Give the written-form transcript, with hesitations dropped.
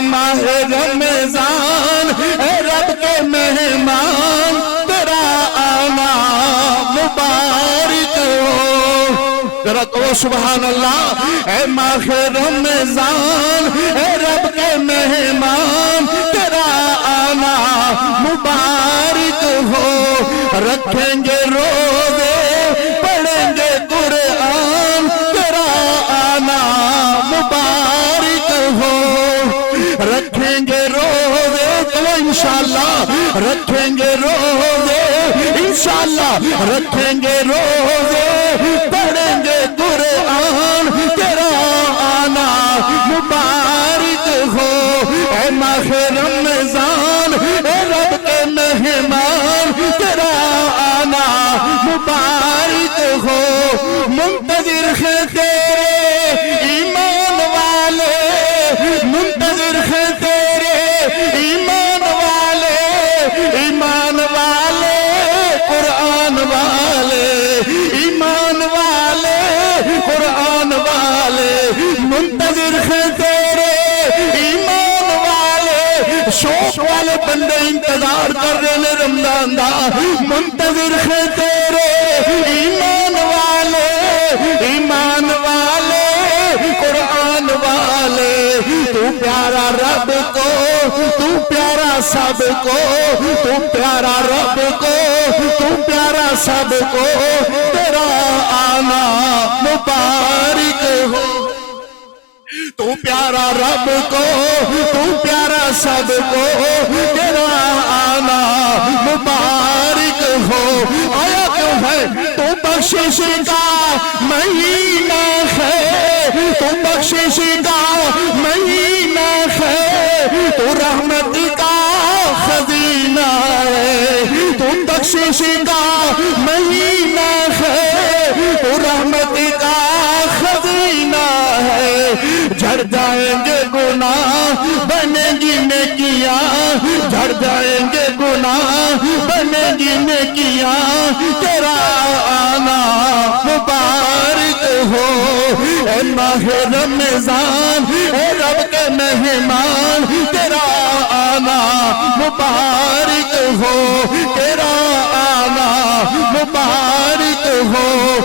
ماہ رمضان اے رب کے مہمان تیرا آنا مبارک ہو، ذرا کہو سبحان اللہ۔ اے ماہ رمضان اے رب کے مہمان تیرا آنا مبارک ہو، رکھیں گے روزے پڑھیں گے قرآن تیرا آنا مبارک ہو، رکھیں گے روزے تو انشاءاللہ رکھیں گے روزے انشاءاللہ رکھیں گے روزے پڑھیں گے قرآن تیرا آنا مبارک ہو۔ اے ماہ رمضان اے رب کے مہمان تیرا آنا مبارک ہو، منتظر ہیں تیرے ایمان والے، منتظر ہیں تیرے ایمان والے، ایمان والے قرآن والے، ایمان والے قرآن والے، منتظر ہیں تیرے ایمان والے، شوق والے بندے انتظار کر رہے ہیں رمضان دا، منتظر ہیں تیرے ایمان والے، ایمان والے قرآن والے، تو پیارا رب کو تو پیارا سب کو، تو پیارا رب کو تو پیارا سب کو، تیرا آنا مبارک ہو، تو پیارا رب کو تو پیارا سب کو، تیرا آنا مبارک ہو۔ آیا کیوں ہے تو بخشش کا مہینہ ہے، تو بخشش کا مہینہ ہے، تو رحمت کا خزینہ ہے، تو بخشش کا مہینہ ہے، تو رحمت کا خزینہ ہے، جھڑ جائیں گے گناہ بنے گی نیکیاں، جھڑ جائیں گے گناہ بنے گی نیکیاں، تیرا آنا مبارک ہو۔ اے ماہ رمضان اے رب کے مہمان تیرا آنا مبارک ہو، تیرا آنا مبارک ہو۔